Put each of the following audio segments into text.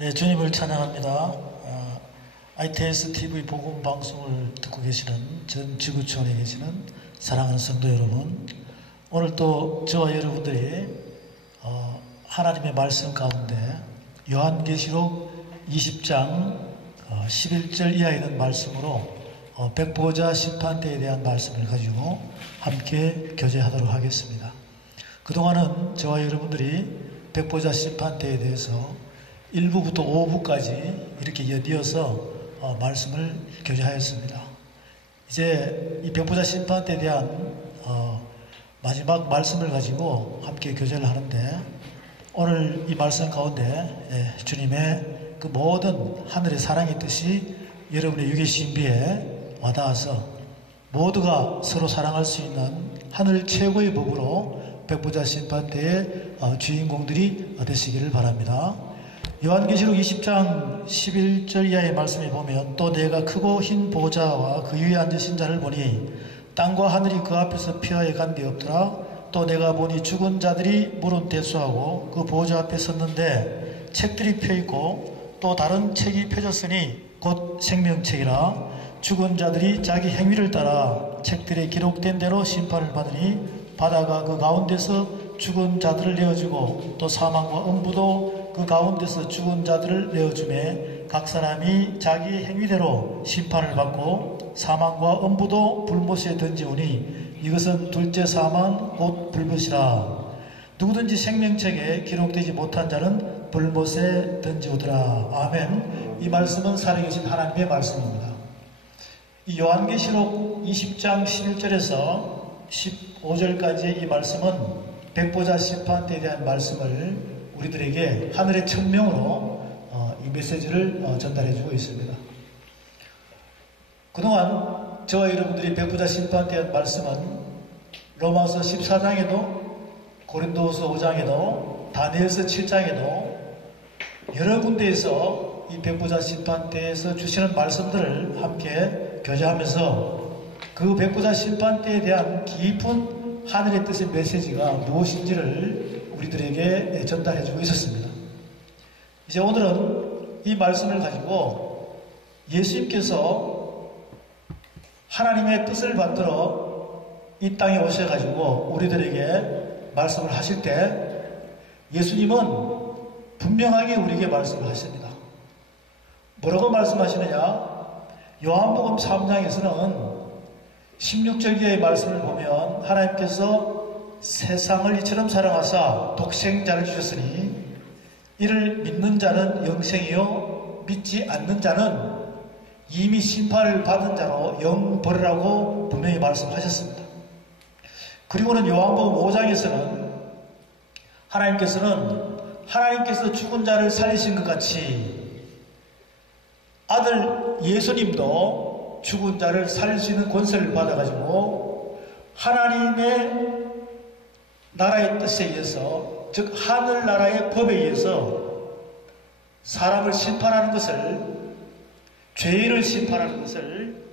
네, 주님을 찬양합니다. ITS TV 복음 방송을 듣고 계시는 전 지구촌에 계시는 사랑하는 성도 여러분, 오늘 또 저와 여러분들이 하나님의 말씀 가운데 요한계시록 20장 11절 이하에 있는 말씀으로 백보자 심판대에 대한 말씀을 가지고 함께 교제하도록 하겠습니다. 그동안은 저와 여러분들이 백보자 심판대에 대해서 1부부터 5부까지 이렇게 이어서 말씀을 교제하였습니다. 이제 이 백보자 심판대에 대한 마지막 말씀을 가지고 함께 교제를 하는데, 오늘 이 말씀 가운데 주님의 그 모든 하늘의 사랑의 뜻이 여러분의 육의 신비에 와닿아서 모두가 서로 사랑할 수 있는 하늘 최고의 법으로 백보자 심판대의 주인공들이 되시기를 바랍니다. 요한계시록 20장 11절 이하의 말씀에 보면, 또 내가 크고 흰 보좌와 그 위에 앉으신 자를 보니 땅과 하늘이 그 앞에서 피하여 간 데 없더라. 또 내가 보니 죽은 자들이 물은 대수하고 그 보좌 앞에 섰는데 책들이 펴있고 또 다른 책이 펴졌으니 곧 생명책이라. 죽은 자들이 자기 행위를 따라 책들에 기록된 대로 심판을 받으니 바다가 그 가운데서 죽은 자들을 내어주고 또 사망과 음부도 그 가운데서 죽은 자들을 내어주매 각 사람이 자기 행위대로 심판을 받고 사망과 음부도 불못에 던지오니 이것은 둘째 사망 곧 불못이라. 누구든지 생명책에 기록되지 못한 자는 불못에 던지오더라. 아멘. 이 말씀은 살아계신 하나님의 말씀입니다. 이 요한계시록 20장 11절에서 15절까지의 이 말씀은 백보자 심판대에 대한 말씀을 우리들에게 하늘의 천명으로 이 메시지를 전달해주고 있습니다. 그동안 저와 여러분들이 백보자 심판대에 대한 말씀은 로마서 14장에도 고린도서 5장에도 다니엘서 7장에도 여러 군데에서 이 백보자 심판대에서 주시는 말씀들을 함께 교제하면서 그 백보자 심판대에 대한 깊은 하늘의 뜻의 메시지가 무엇인지를 우리들에게 전달해주고 있었습니다. 이제 오늘은 이 말씀을 가지고 예수님께서 하나님의 뜻을 받들어 이 땅에 오셔가지고 우리들에게 말씀을 하실 때 예수님은 분명하게 우리에게 말씀을 하십니다. 뭐라고 말씀하시느냐? 요한복음 3장에서는 16절 이하의 말씀을 보면 하나님께서 세상을 이처럼 사랑하사 독생자를 주셨으니 이를 믿는 자는 영생이요 믿지 않는 자는 이미 심판을 받은 자로 영벌이라고 분명히 말씀하셨습니다. 그리고는 요한복음 5장에서는 하나님께서 죽은 자를 살리신 것 같이 아들 예수님도 죽은 자를 살릴 수 있는 권세를 받아가지고 하나님의 나라의 뜻에 의해서, 즉 하늘나라의 법에 의해서 사람을 심판하는 것을, 죄인을 심판하는 것을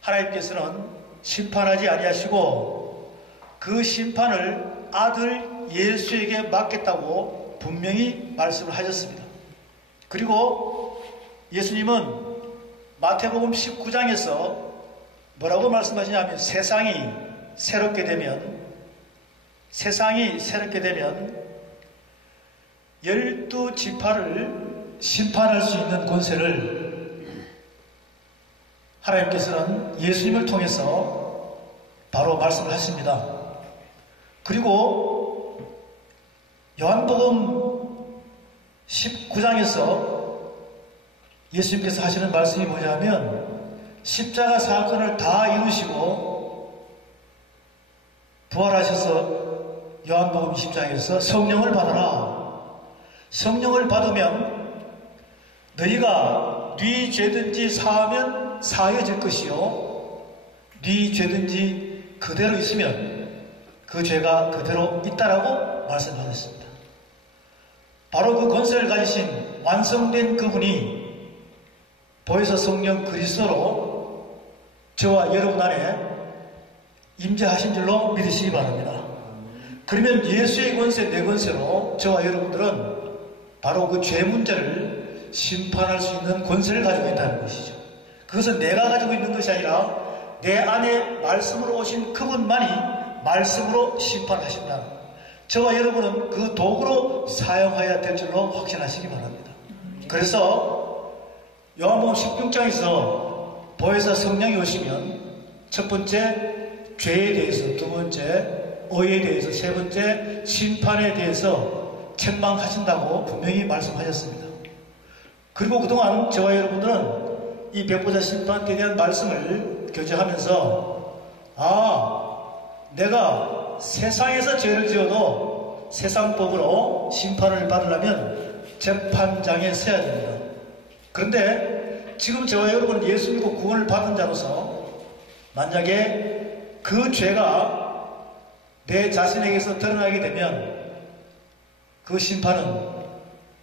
하나님께서는 심판하지 아니하시고 그 심판을 아들 예수에게 맡겠다고 분명히 말씀을 하셨습니다. 그리고 예수님은 마태복음 19장에서 뭐라고 말씀하시냐면 세상이 새롭게 되면 12지파를 심판할 수 있는 권세를 하나님께서는 예수님을 통해서 바로 말씀을 하십니다. 그리고 요한복음 19장에서 예수님께서 하시는 말씀이 뭐냐면 십자가 사건을 다 이루시고 부활하셔서 요한복음 20장에서 성령을 받아라. 성령을 받으면 너희가 네 죄든지 사하면 사해질 것이요 네 죄든지 그대로 있으면 그 죄가 그대로 있다라고 말씀하셨습니다. 바로 그 권세를 가지신 완성된 그분이 보혜사 성령 그리스도로 저와 여러분 안에 임재하신 줄로 믿으시기 바랍니다. 그러면 예수의 권세, 내 권세로 저와 여러분들은 바로 그 죄 문제를 심판할 수 있는 권세를 가지고 있다는 것이죠. 그것은 내가 가지고 있는 것이 아니라 내 안에 말씀으로 오신 그분만이 말씀으로 심판하신다. 저와 여러분은 그 도구로 사용해야 될 줄로 확신하시기 바랍니다. 그래서 요한복음 16장에서 보혜사 성령이 오시면 첫 번째 죄에 대해서, 두 번째 의에 대해서, 세 번째 심판에 대해서 책망하신다고 분명히 말씀하셨습니다. 그리고 그동안 저와 여러분들은 이 백보자 심판대에 대한 말씀을 교제하면서 내가 세상에서 죄를 지어도 세상법으로 심판을 받으려면 재판장에 서야 됩니다. 그런데 지금 저와 여러분은 예수 믿고 구원을 받은 자로서 만약에 그 죄가 내 자신에게서 드러나게 되면 그 심판은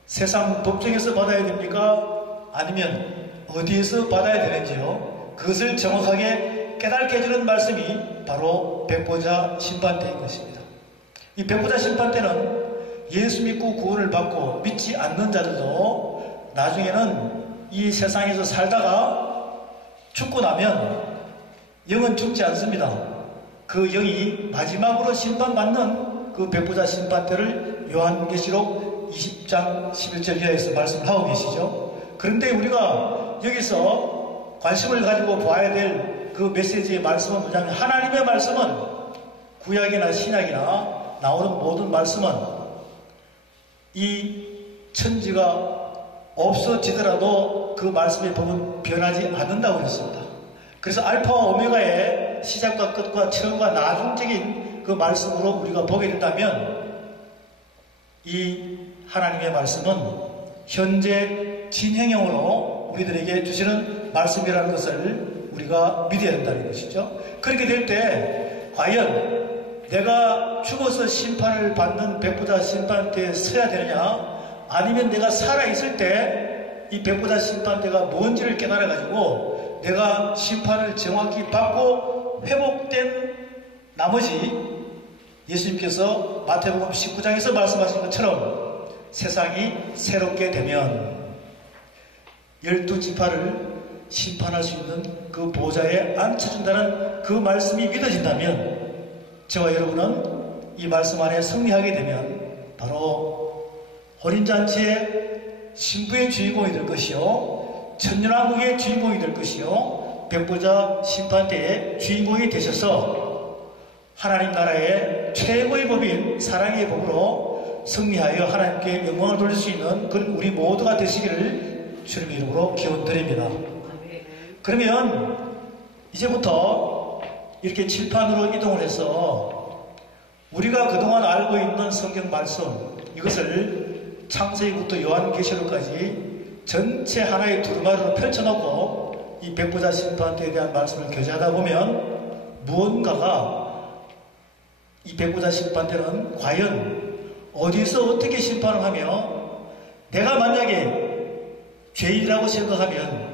세상 법정에서 받아야 됩니까? 아니면 어디에서 받아야 되는지요? 그것을 정확하게 깨닫게 해주는 말씀이 바로 백보자 심판대인 것입니다. 이 백보자 심판대는 예수 믿고 구원을 받고 믿지 않는 자들도 나중에는 이 세상에서 살다가 죽고 나면 영은 죽지 않습니다. 그 영이 마지막으로 심판받는 그 백보자 심판대를 요한계시록 20장 11절 이하에서 말씀을 하고 계시죠. 그런데 우리가 여기서 관심을 가지고 봐야 될 그 메시지의 말씀은 뭐냐면, 하나님의 말씀은 구약이나 신약이나 나오는 모든 말씀은 이 천지가 없어지더라도 그 말씀의 법은 변하지 않는다고 했습니다. 그래서 알파와 오메가의 시작과 끝과 처음과 나중적인 그 말씀으로 우리가 보게 된다면 이 하나님의 말씀은 현재 진행형으로 우리들에게 주시는 말씀이라는 것을 우리가 믿어야 된다는 것이죠. 그렇게 될 때 과연 내가 죽어서 심판을 받는 백보자 심판대에 서야 되느냐, 아니면 내가 살아있을 때 이 백보자 심판대가 뭔지를 깨달아가지고 내가 심판을 정확히 받고 회복된 나머지 예수님께서 마태복음 19장에서 말씀하신 것처럼 세상이 새롭게 되면 12지파를 심판할 수 있는 그 보좌에 앉혀준다는 그 말씀이 믿어진다면 저와 여러분은 이 말씀 안에 승리하게 되면 바로 혼인잔치의 신부의 주인공이 될 것이요, 천년왕국의 주인공이 될 것이요, 백보자 심판대의 주인공이 되셔서 하나님 나라의 최고의 법인 사랑의 법으로 승리하여 하나님께 영광을 돌릴 수 있는 그런 우리 모두가 되시기를 주님의 이름으로 기원드립니다. 그러면 이제부터 이렇게 칠판으로 이동을 해서 우리가 그동안 알고 있는 성경 말씀, 이것을 창세기부터 요한계시록까지 전체 하나의 두루마리로 펼쳐놓고 이 백보자 심판대에 대한 말씀을 교제하다 보면 무언가가 이 백보자 심판대는 과연 어디서 어떻게 심판을 하며, 내가 만약에 죄인이라고 생각하면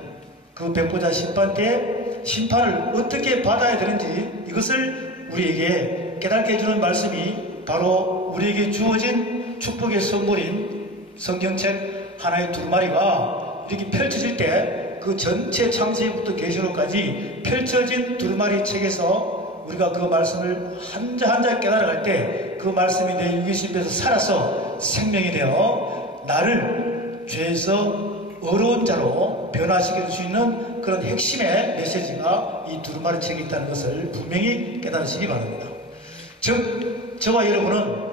그 백보자 심판대의 심판을 어떻게 받아야 되는지, 이것을 우리에게 깨닫게 해주는 말씀이 바로 우리에게 주어진 축복의 선물인 성경책 하나의 두루마리가 이렇게 펼쳐질 때 그 전체 창세기부터 계시록까지 펼쳐진 두루마리 책에서 우리가 그 말씀을 한자 한자 깨달아갈 때 그 말씀이 내 유기심에서 살아서 생명이 되어 나를 죄에서 어려운 자로 변화시킬 수 있는 그런 핵심의 메시지가 이 두루마리 책에 있다는 것을 분명히 깨달으시기 바랍니다. 즉 저와 여러분은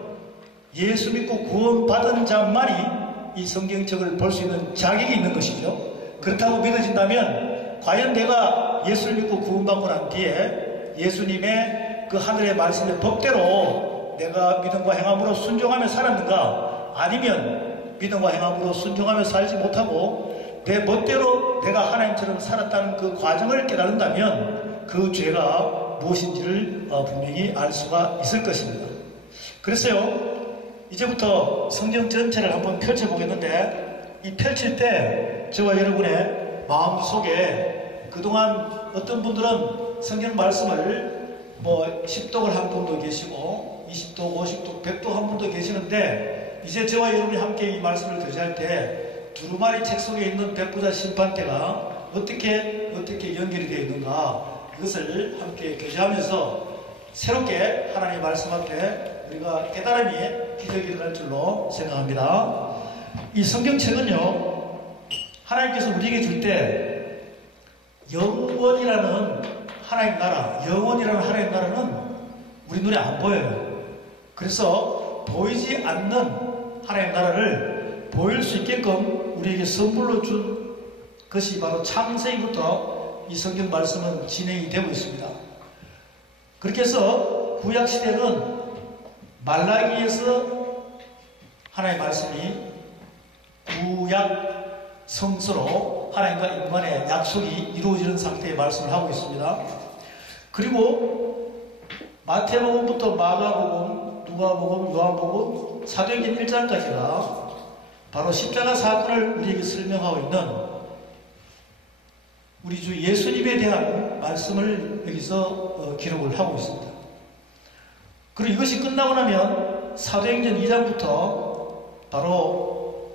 예수 믿고 구원받은 자만이 이 성경책을 볼 수 있는 자격이 있는 것이죠. 그렇다고 믿어진다면 과연 내가 예수를 믿고 구원받고 난 뒤에 예수님의 그 하늘의 말씀의 법대로 내가 믿음과 행함으로 순종하며 살았는가, 아니면 믿음과 행함으로 순종하며 살지 못하고 내 멋대로 내가 하나님처럼 살았다는 그 과정을 깨달는다면 그 죄가 무엇인지를 분명히 알 수가 있을 것입니다. 그래서요, 이제부터 성경 전체를 한번 펼쳐보겠는데, 이 펼칠 때 저와 여러분의 마음속에 그동안 어떤 분들은 성경 말씀을 10독을 한 분도 계시고 20독, 50독, 100독 한 분도 계시는데, 이제 저와 여러분이 함께 이 말씀을 교제할 때 두루마리 책 속에 있는 백보자 심판대가 어떻게 연결이 되어 있는가, 이것을 함께 교제하면서 새롭게 하나님의 말씀 앞에 우리가 깨달음이 기적이 일어날 줄로 생각합니다. 이 성경책은요, 하나님께서 우리에게 줄 때 영원이라는 하나님 나라, 영원이라는 하나님 나라는 우리 눈에 안 보여요. 그래서 보이지 않는 하나님 나라를 보일 수 있게끔 우리에게 선물로 준 것이 바로 창세기부터 이 성경 말씀은 진행이 되고 있습니다. 그렇게 해서 구약시대는 말라기에서 하나님의 말씀이 구약 성서로 하나님과 인간의 약속이 이루어지는 상태의 말씀을 하고 있습니다. 그리고 마태복음부터 마가복음, 누가복음, 요한복음, 사도행전 1장까지가 바로 십자가 사건을 우리에게 설명하고 있는 우리 주 예수님에 대한 말씀을 여기서 기록을 하고 있습니다. 그리고 이것이 끝나고 나면 사도행전 2장부터 바로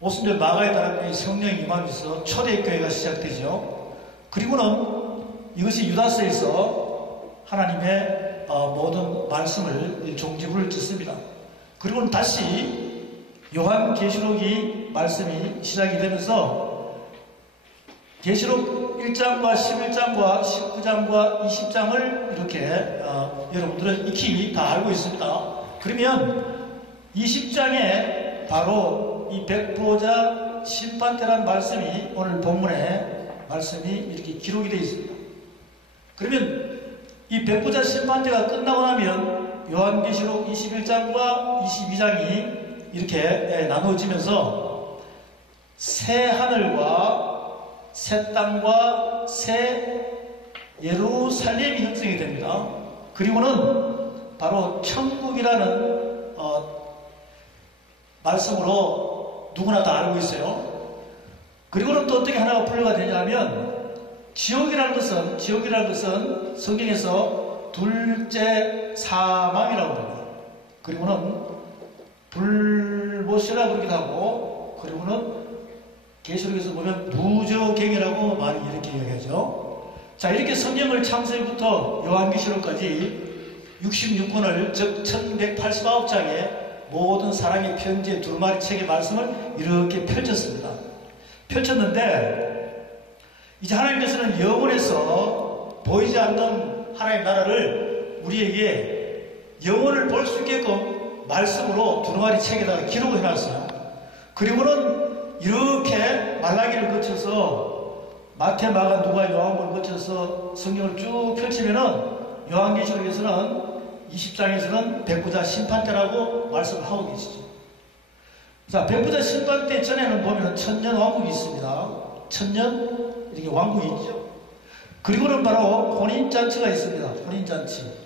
오순절 마가의 다락방에 성령이 임하면서 초대교회가 시작되죠. 그리고는 이것이 유다서에서 하나님의 모든 말씀을 종지부를 짓습니다. 그리고는 다시 요한계시록이 말씀이 시작이 되면서 계시록 1장과 11장과 19장과 20장을 이렇게 여러분들은 익히 다 알고 있습니다. 그러면 20장에 바로 이 백보자 심판대라는 말씀이 오늘 본문에 말씀이 이렇게 기록이 되어 있습니다. 그러면 이 백보자 심판대가 끝나고 나면 요한계시록 21장과 22장이 이렇게 나누어지면서 새 하늘과 새 땅과 새 예루살렘이 형성이 됩니다. 그리고는 바로 천국이라는 말씀으로 누구나 다 알고 있어요. 그리고는 또 어떻게 하나가 분류가 되냐면 지옥이라는 것은 성경에서 둘째 사망이라고 합니다. 그리고는 불못이라고 그러기도 하고, 그리고는 계시록에서 보면 무저갱이라고 많이 이렇게 이야기하죠. 자, 이렇게 성경을 창세기부터 요한계시록까지 66권을, 즉 1189장의 모든 사랑의 편지의 두루마리 책의 말씀을 이렇게 펼쳤습니다. 펼쳤는데 이제 하나님께서는 영원에서 보이지 않는 하나님의 나라를 우리에게 영원을 볼 수 있게끔 말씀으로 두루마리 책에다가 기록을 해놨어요. 그리고는 이렇게 말라기를 거쳐서 마태, 마가, 누가, 요한복음을 거쳐서 성경을 쭉 펼치면은 요한계시록에서는 20장에서는 백보자 심판대라고 말씀을 하고 계시죠. 자, 백보자 심판대 전에는 보면 천년 왕국이 있습니다. 천년 이렇게 왕국이 있죠. 그리고는 바로 혼인잔치가 있습니다. 혼인잔치.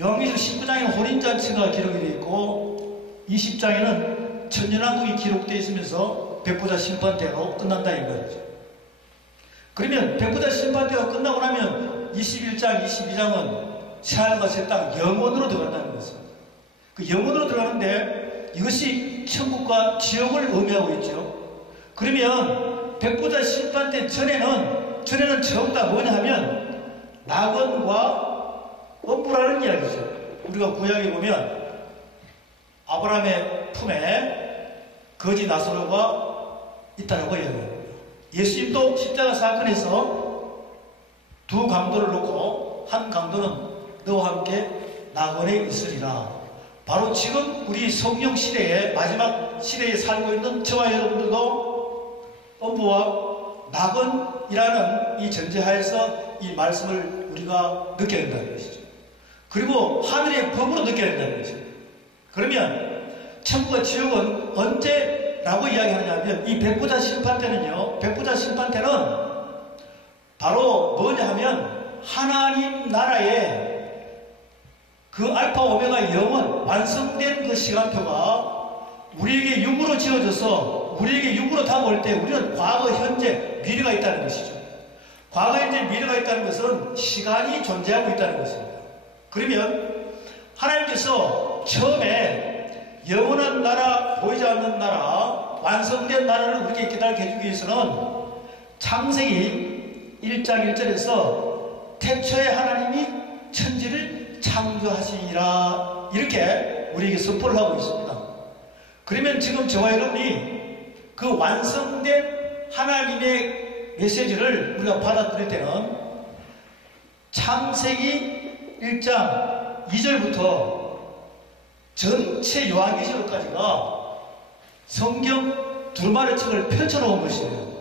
요한계시록 19장에는 혼인잔치가 기록이 되어 있고 20장에는 천년왕국이 기록되어 있으면서 백보자 심판대로 끝난다 이 말이죠. 그러면 백보자 심판대가 끝나고 나면 21장, 22장은 새하늘과 새 땅 영원으로 들어간다는 것입니다. 그 영원으로 들어가는데 이것이 천국과 지옥을 의미하고 있죠. 그러면 백보자 심판대 전에는 전부 다 뭐냐 하면 낙원과 엄부라는 이야기죠. 우리가 구약에 보면 아브라함의 품에 거지 나사로가 있다라고 이야기합니다. 예수님도 십자가 사건에서 두 강도를 놓고 한 강도는 너와 함께 낙원에 있으리라. 바로 지금 우리 성령 시대의 마지막 시대에 살고 있는 저와 여러분들도 엄부와 낙원이라는 이 전제하에서 이 말씀을 우리가 느껴야 된다는 것이죠. 그리고 하늘의 법으로 느껴야 된다는 것입니다. 그러면 천국과 지옥은 언제라고 이야기하느냐면 이 백보자 심판대는요, 백보자 심판대는 바로 뭐냐 하면 하나님 나라의 그 알파 오메가 영원 완성된 그 시간표가 우리에게 육으로 지어져서 우리에게 육으로 다가올 때 우리는 과거, 현재, 미래가 있다는 것이죠. 과거, 현재, 미래가 있다는 것은 시간이 존재하고 있다는 것입니다. 그러면 하나님께서 처음에 영원한 나라, 보이지 않는 나라, 완성된 나라를 우리에게 깨닫게 해주기 위해서는 창세기 1장 1절에서 태초에 하나님이 천지를 창조하시니라 이렇게 우리에게 선포를 하고 있습니다. 그러면 지금 저와 여러분이 그 완성된 하나님의 메시지를 우리가 받아들일 때는 창세기 1장 2절부터 전체 요한계시록까지가 성경 두루마리 책을 펼쳐놓은 것이에요.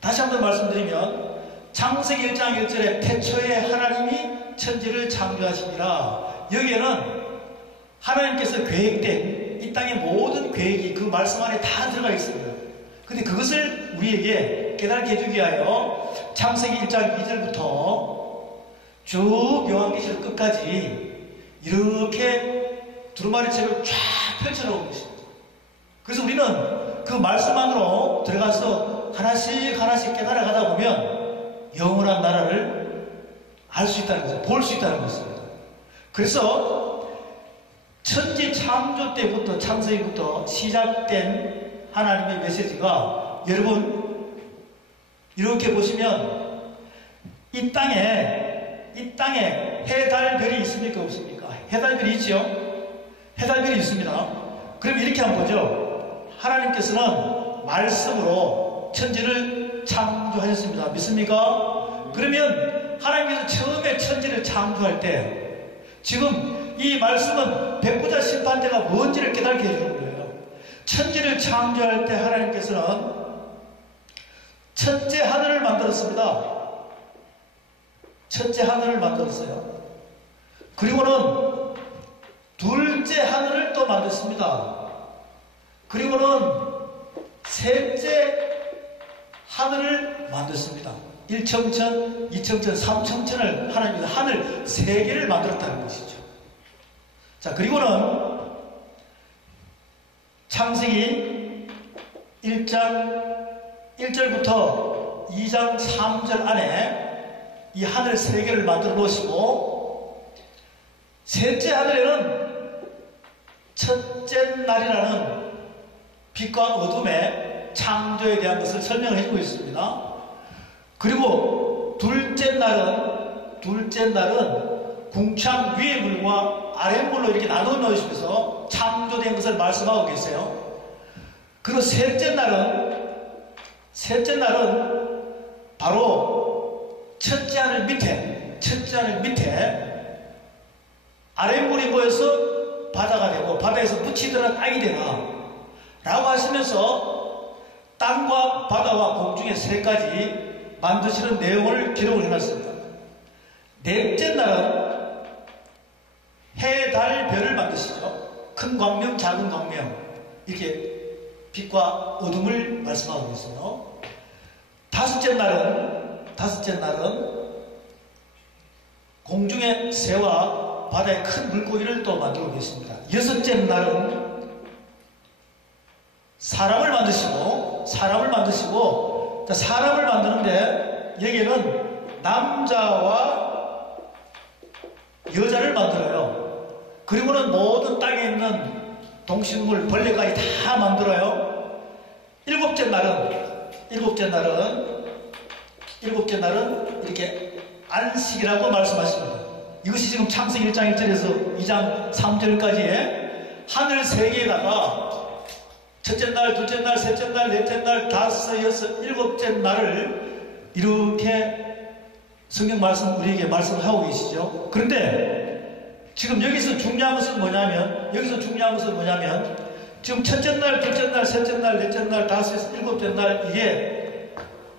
다시 한번 말씀드리면 창세기 1장 1절에 태초에 하나님이 천지를 창조하시니라, 여기에는 하나님께서 계획된 이 땅의 모든 계획이 그 말씀 안에 다 들어가 있습니다. 근데 그것을 우리에게 깨닫게 해주기 위하여 창세기 1장 2절부터 쭉 요한계시록 끝까지 이렇게 두루마리 책을 쫙 펼쳐놓은 것입니다. 그래서 우리는 그 말씀 안으로 들어가서 하나씩 하나씩 깨달아가다 보면 영원한 나라를 알 수 있다는 것을, 볼 수 있다는 것입니다. 그래서 천지 창조 때부터, 창세기부터 시작된 하나님의 메시지가, 여러분 이렇게 보시면 이 땅에 해, 달, 별이 있습니까 없습니까? 해, 달, 별이 있죠? 해, 달, 별이 있습니다. 그럼 이렇게 한번 보죠. 하나님께서는 말씀으로 천지를 창조하셨습니다. 믿습니까? 그러면 하나님께서 처음에 천지를 창조할 때 지금 이 말씀은 백보자 심판대가 뭔지를 깨닫게 해주는 거예요. 천지를 창조할 때 하나님께서는 첫째 하늘을 만들었습니다. 첫째 하늘을 만들었어요. 그리고는 둘째 하늘을 또 만들었습니다. 그리고는 셋째 하늘을 만들었습니다. 1청천, 2청천, 3청천을 하나님께서 하늘 3개를 만들었다는 것이죠. 자, 그리고는 창세기 1장 1절부터 2장 3절 안에 이 하늘 3개를 만들어 놓으시고, 셋째 하늘에는 첫째 날이라는 빛과 어둠의 창조에 대한 것을 설명을 해주고 있습니다. 그리고 둘째 날은 궁창 위의 물과 아래 물로 이렇게 나눠 놓으시면서 창조된 것을 말씀하고 계세요. 그리고 셋째 날은 바로 첫째 하늘 밑에 아랫물이 모여서 바다가 되고 바다에서 묻히더라 땅이 되나 라고 하시면서 땅과 바다와 공중의 3가지 만드시는 내용을 기록을 해놨습니다. 넷째 날은 해, 달, 별을 만드시죠. 큰 광명, 작은 광명, 이렇게 빛과 어둠을 말씀하고 있어요. 다섯째 날은 공중의 새와 바다의 큰 물고기를 또 만들고 계십니다. 여섯째 날은 사람을 만드시고, 사람을 만드는데 여기에는 남자와 여자를 만들어요. 그리고는 모든 땅에 있는 동식물, 벌레까지 다 만들어요. 일곱째 날은 이렇게 안식이라고 말씀하십니다. 이것이 지금 창세기 1장 1절에서 2장 3절까지의 하늘 3개에다가 첫째 날, 둘째 날, 셋째 날, 넷째 날, 다섯, 여섯, 일곱째 날을 이렇게 성경 말씀 우리에게 말씀하고 계시죠. 그런데 지금 여기서 중요한 것은 뭐냐면 지금 첫째 날, 둘째 날, 셋째 날, 넷째 날, 다섯, 여섯, 일곱째 날, 이게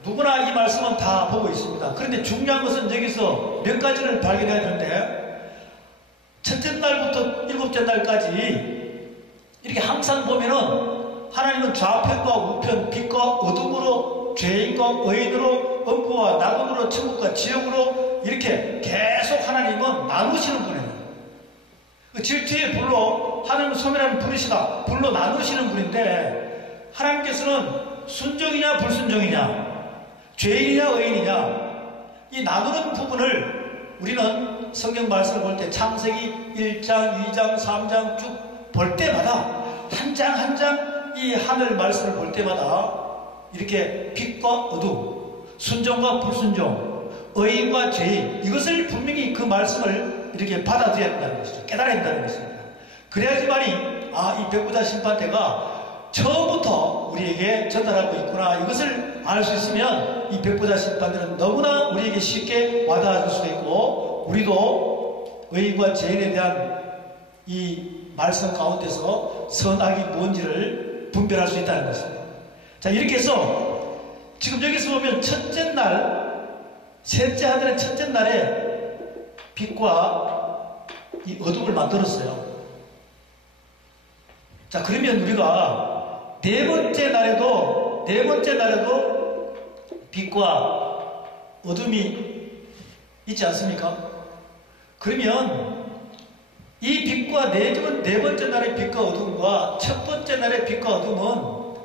누구나 이 말씀은 다 보고 있습니다. 그런데 중요한 것은 여기서 몇 가지를 발견해야 되는데, 첫째 날부터 일곱째 날까지 이렇게 항상 보면은 하나님은 좌편과 우편, 빛과 어둠으로, 죄인과 의인으로, 음부와 낙원으로, 천국과 지옥으로 이렇게 계속 하나님은 나누시는 분이에요. 그 질투의 불로 하나님은 소멸하는 불이시다. 불로 나누시는 분인데, 하나님께서는 순종이냐 불순종이냐, 죄인이냐 의인이냐, 이 나누는 부분을 우리는 성경 말씀을 볼 때 창세기 1장, 2장, 3장 쭉 볼 때마다 한 장 한 장 이 하늘 말씀을 볼 때마다 이렇게 빛과 어둠, 순종과 불순종, 의인과 죄인, 이것을 분명히 그 말씀을 이렇게 받아들여야 된다는 것이죠. 깨달아야 된다는 것입니다. 그래야지만이 이 백보자 심판대가 처음부터 우리에게 전달하고 있구나, 이것을 알 수 있으면 이 백보자 심판대는 너무나 우리에게 쉽게 와닿을 수가 있고, 우리도 의인과 죄인에 대한 이 말씀 가운데서 선악이 뭔지를 분별할 수 있다는 것입니다. 자, 이렇게 해서 지금 여기서 보면 첫째 날, 셋째 하늘의 첫째 날에 빛과 이 어둠을 만들었어요. 자, 그러면 우리가 네 번째 날에도 빛과 어둠이 있지 않습니까? 그러면 이 빛과 네 번째 날의 빛과 어둠과 첫 번째 날의 빛과 어둠은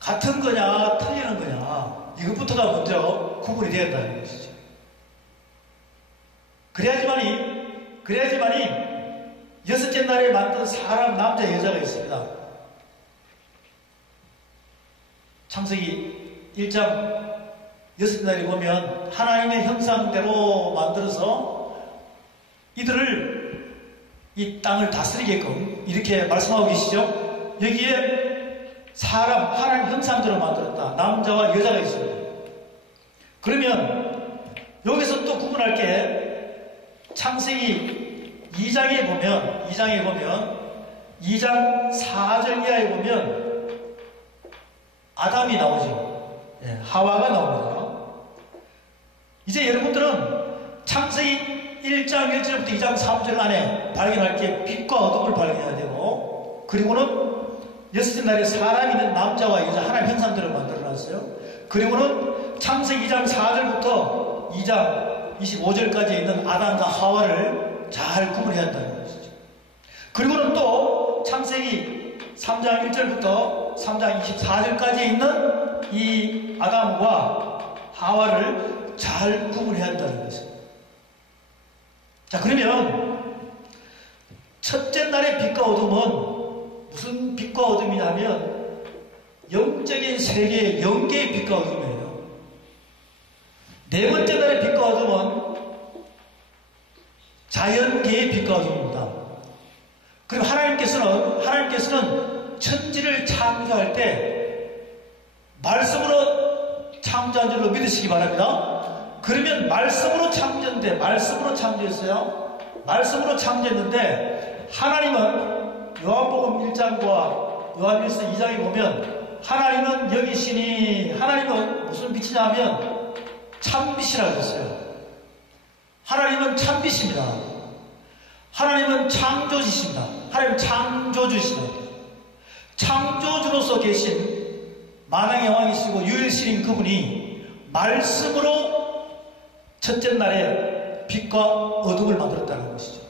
같은 거냐 틀리는 거냐, 이것부터가 먼저 구분이 되어야 한다는 것이죠. 그래야지만이 여섯째 날에 만든 사람, 남자, 여자가 있습니다. 창세기 1장 여섯째 날에 보면 하나님의 형상대로 만들어서 이들을 이 땅을 다스리게끔 이렇게 말씀하고 계시죠. 여기에 사람, 하나님 형상대로 만들었다. 남자와 여자가 있습니다. 그러면 여기서 또 구분할 게 창세기 2장에 보면 2장 4절 이하에 보면 아담이 나오죠. 하와가 나옵니다. 이제 여러분들은 창세기 1장 1절부터 2장 3절 안에 발견할 게 빛과 어둠을 발견해야 되고, 그리고는 여섯째 날에 사람이 있는 남자와 여자 하나님 형상대로 만들어놨어요. 그리고는 창세기 2장 4절부터 2장 25절까지 있는 아담과 하와를 잘 구분해야 한다는 것이죠. 그리고는 또 창세기 3장 1절부터 3장 24절까지 있는 이 아담과 하와를 잘 구분해야 한다는 것입니다. 자, 그러면 첫째 날의 빛과 어둠은 무슨 빛과 어둠이냐면 영적인 세계의 영계의 빛과 어둠이에요. 네 번째 날의 빛과 어둠은 자연계의 빛과 어둠입니다. 그리고 하나님께서는 천지를 창조할 때 말씀으로 창조한 줄로 믿으시기 바랍니다. 그러면 말씀으로 창조했어요. 말씀으로 창조했는데, 하나님은 요한복음 1장과 요한일서 2장에 보면 하나님은 여기시니, 하나님은 무슨 빛이냐면 참빛이라고 했어요. 하나님은 참빛입니다. 하나님은 창조주십니다. 하나님은 창조주십니다. 창조주로서 계신 만왕의 왕이시고 유일신인 그분이 말씀으로 첫째 날에 빛과 어둠을 만들었다는 것이죠.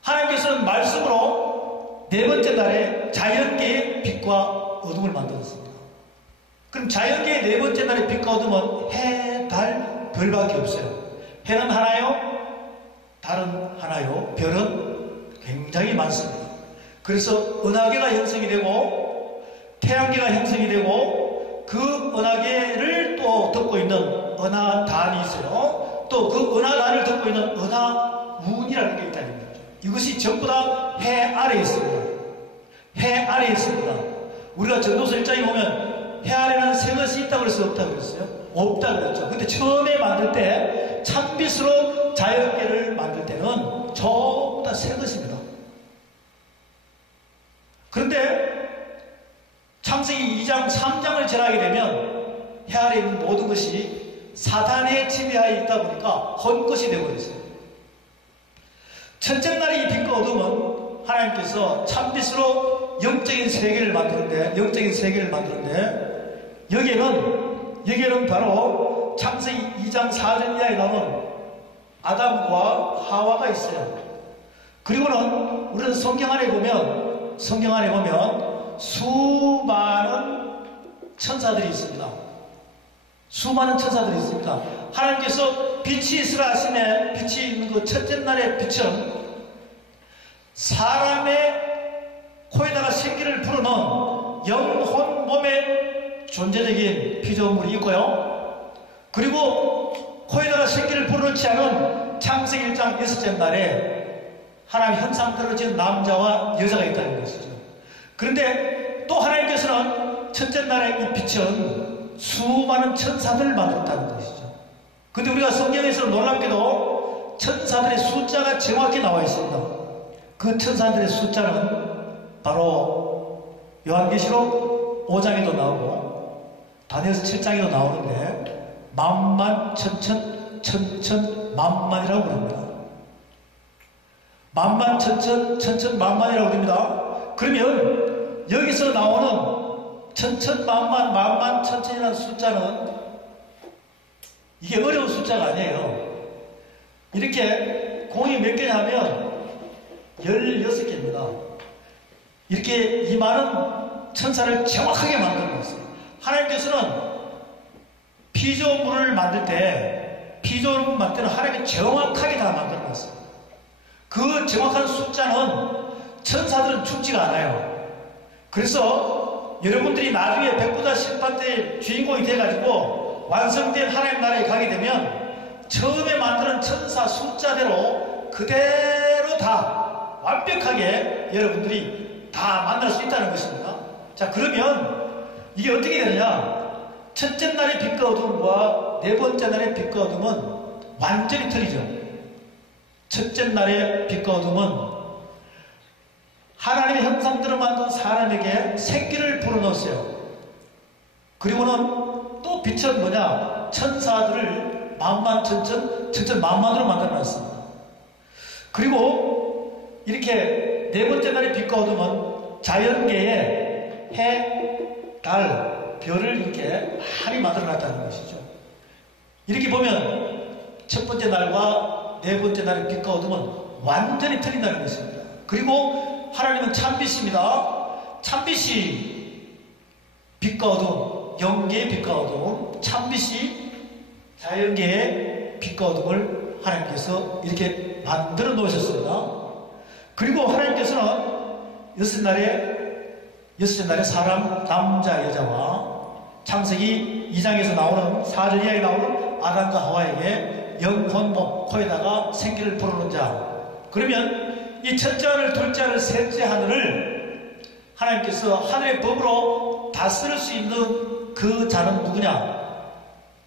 하나님께서는 말씀으로 네 번째 날에 자연계의 빛과 어둠을 만들었습니다. 그럼 자연계의 네 번째 날의 빛과 어둠은 해, 달, 별밖에 없어요. 해는 하나요? 달은 하나요? 별은 굉장히 많습니다. 그래서 은하계가 형성이 되고 태양계가 형성이 되고 그 은하계를 또 덮고 있는 은하단이 있어요. 또 그 은하단을 덮고 있는 은하운이라는 게 있다는 거죠. 이것이 전부 다 해 아래에 있습니다. 해 아래에 있습니다. 우리가 전도서 1장에 보면 해 아래는 새 것이 있다고 그랬어요? 없다고 그랬어요? 없다고 그랬죠. 근데 처음에 만들 때 참빛으로 자연계를 만들 때는 전부 다 새 것입니다. 그런데 창세기 2장 3장을 지나게 되면 해 아래에 있는 모든 것이 사탄의 지배하에 있다 보니까 헛것이 되어버렸어요. 첫째 날의 이 빛과 어둠은 하나님께서 참빛으로 영적인 세계를 만드는데 여기에는 바로 창세기 2장 4절 이하에 나오는 아담과 하와가 있어요. 그리고는 우리는 성경 안에 보면 수많은 천사들이 있습니다. 하나님께서 빛이 있으라 하시네. 빛이 있는 그 첫째 날의 빛은 사람의 코에다가 생기를 불어넣은 영혼 몸의 존재적인 피조물이 있고요. 그리고 코에다가 생기를 불어넣지 않은 창세기 1장 6째 날에 하나님 형상대로 지은 남자와 여자가 있다는 것이죠. 그런데 또 하나님께서는 첫째 날에 이 빛은 수많은 천사들을 만들었다는 것이죠. 그런데 우리가 성경에서 놀랍게도 천사들의 숫자가 정확히 나와 있습니다. 그 천사들의 숫자는 바로 요한계시록 5장에도 나오고 다니엘서 7장에도 나오는데 만만 천천 천천 만만이라고 부릅니다. 만만 천천 천천 만만이라고 부릅니다. 그러면 여기서 나오는 천천 만만 만만 천천이라는 숫자는 이게 어려운 숫자가 아니에요. 이렇게 공이 몇 개냐 하면 16개입니다. 이렇게 이 많은 천사를 정확하게 만들어 놨어요. 하나님께서는 피조물을 만들 때 하나님이 정확하게 다 만들어 놨어요. 그 정확한 숫자는 천사들은 죽지가 않아요. 그래서 여러분들이 나중에 백보자 심판 때 주인공이 돼가지고 완성된 하나님 나라에 가게 되면 처음에 만드는 천사 숫자대로 그대로 다 완벽하게 여러분들이 다 만날 수 있다는 것입니다. 자, 그러면 이게 어떻게 되느냐? 첫째 날의 빛과 어둠과 네 번째 날의 빛과 어둠은 완전히 틀리죠. 첫째 날의 빛과 어둠은 하나님의 형상대로 만든 사람에게 생기를 불어넣었어요. 그리고는 또 빛은 뭐냐? 천사들을 만만천천 천천 만만으로 만들어놨습니다. 그리고 이렇게 네 번째 날의 빛과 어둠은 자연계에 해, 달, 별을 이렇게 많이 만들어놨다는 것이죠. 이렇게 보면 첫 번째 날과 네 번째 날의 빛과 어둠은 완전히 틀린다는 것입니다. 그리고 하나님은 참빛입니다. 참빛이 빛과 어둠, 영계의 빛과 어둠, 참빛이 자연계의 빛과 어둠을 하나님께서 이렇게 만들어 놓으셨습니다. 그리고 하나님께서는 여섯째 날에 사람, 남자, 여자와 창세기 2장에서 나오는 4절 이하에 나오는 아담과 하와에게 영혼 몸, 코에다가 생기를 불어넣은 자. 그러면 이 첫째 하늘, 둘째 하늘, 셋째 하늘을 하나님께서 하늘의 법으로 다스릴 수 있는 그 자는 누구냐?